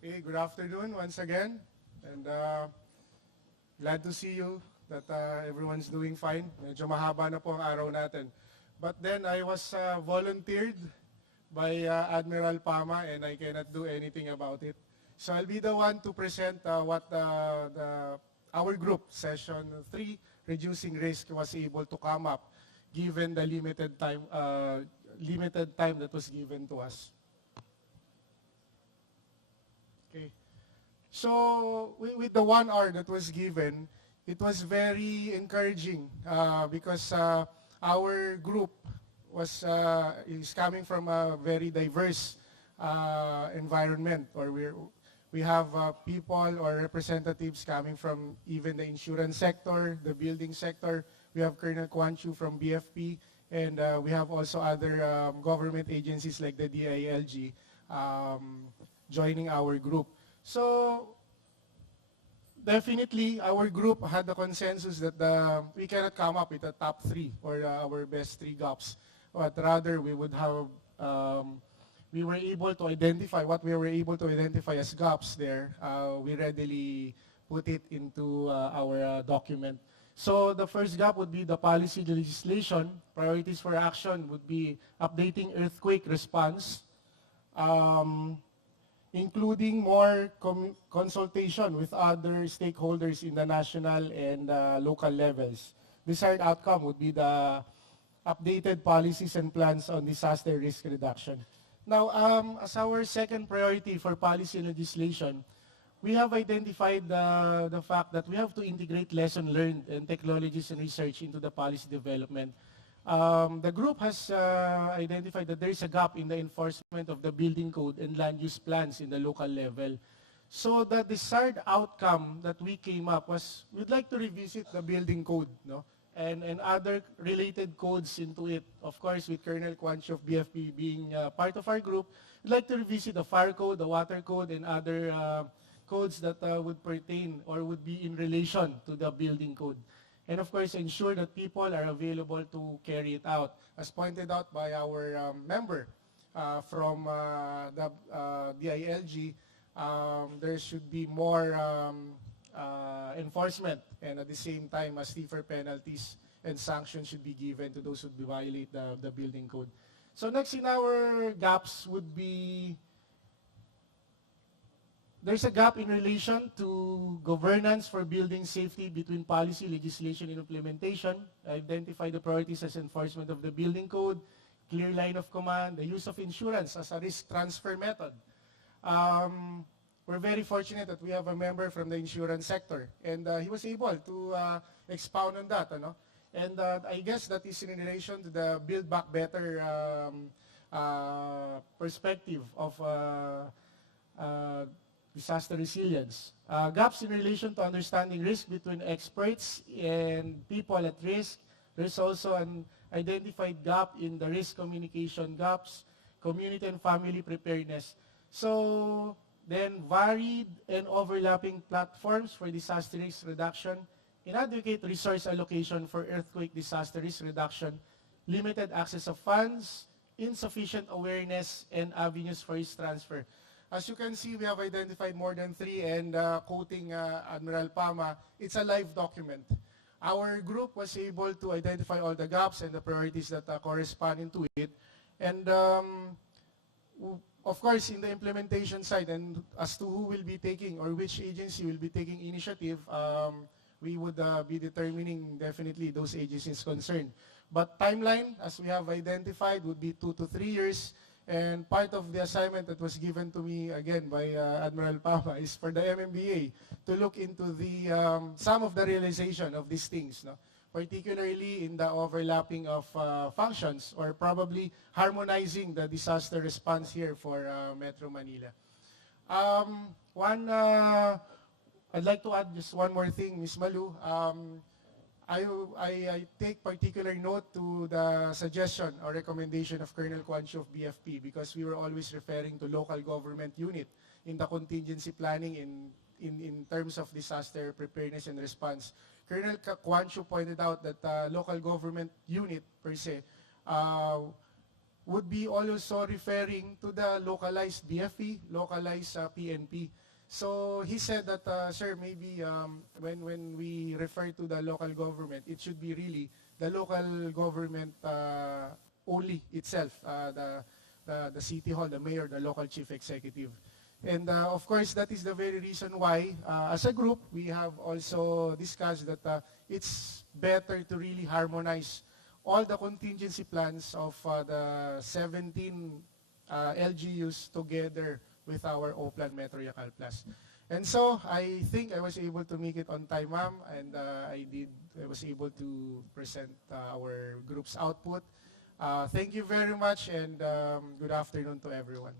Okay, good afternoon once again, and glad to see you that everyone's doing fine. Medyo mahaba na po ang araw natin. But then I was volunteered by Admiral Pama and I cannot do anything about it. So I'll be the one to present what our group, session 3, Reducing Risk, was able to come up given the limited time that was given to us. Okay. So with the 1 hour that was given, it was very encouraging because our group is coming from a very diverse environment, or we have people or representatives coming from even the insurance sector, the building sector. We have Colonel Kwan Chu from BFP, and we have also other government agencies like the DILG joining our group. So definitely our group had the consensus that we cannot come up with a top 3 or our best 3 GOPs, but rather we would have we were able to identify what we were able to identify as GOPs there. We readily put it into our document. So the first gap would be the policy legislation. Priorities for action would be updating earthquake response, including more consultation with other stakeholders in the national and local levels. Desired outcome would be the updated policies and plans on disaster risk reduction. Now, as our second priority for policy and legislation, we have identified the fact that we have to integrate lesson learned and technologies and research into the policy development. The group has identified that there is a gap in the enforcement of the building code and land use plans in the local level. So the desired outcome that we came up was we'd like to revisit the building code, no? And other related codes into it. Of course, with Colonel Kwan Chu of BFP being part of our group, we'd like to revisit the fire code, the water code, and other codes that would pertain or would be in relation to the building code. And of course, ensure that people are available to carry it out. As pointed out by our member from the DILG, there should be more enforcement, and at the same time, stiffer penalties and sanctions should be given to those who violate the building code. So next in our gaps would be, there's a gap in relation to governance for building safety between policy, legislation, and implementation. Identify the priorities as enforcement of the building code, clear line of command, the use of insurance as a risk transfer method. We're very fortunate that we have a member from the insurance sector, and he was able to expound on that. And I guess that is in relation to the Build Back Better perspective of disaster resilience. Gaps in relation to understanding risk between experts and people at risk. There's also an identified gap in the risk communication gaps, community and family preparedness. So then varied and overlapping platforms for disaster risk reduction, inadequate resource allocation for earthquake disaster risk reduction, limited access of funds, insufficient awareness, and avenues for risk transfer. As you can see, we have identified more than 3, and quoting Admiral Pama, it's a live document. Our group was able to identify all the gaps and the priorities that correspond to it. And of course, in the implementation side, and as to who will be taking or which agency will be taking initiative, we would be determining definitely those agencies concerned. But timeline, as we have identified, would be 2 to 3 years. And part of the assignment that was given to me, again, by Admiral Pama is for the MMBA to look into some of the realization of these things, no? Particularly in the overlapping of functions, or probably harmonizing the disaster response here for Metro Manila. I'd like to add just one more thing, Ms. Malu. I take particular note to the suggestion or recommendation of Colonel Kwan Chu of BFP, because we were always referring to local government unit in the contingency planning in terms of disaster preparedness and response. Colonel Kwan Chu pointed out that local government unit per se would be also referring to the localized BFE, localized PNP. So he said that, sir, maybe when we refer to the local government, it should be really the local government only itself, the city hall, the mayor, the local chief executive. And of course, that is the very reason why, as a group, we have also discussed that it's better to really harmonize all the contingency plans of the 17 LGUs together with our O-Plan Metro Yacal Plus. And so I think I was able to make it on time, ma'am, and I was able to present our group's output. Thank you very much, and good afternoon to everyone.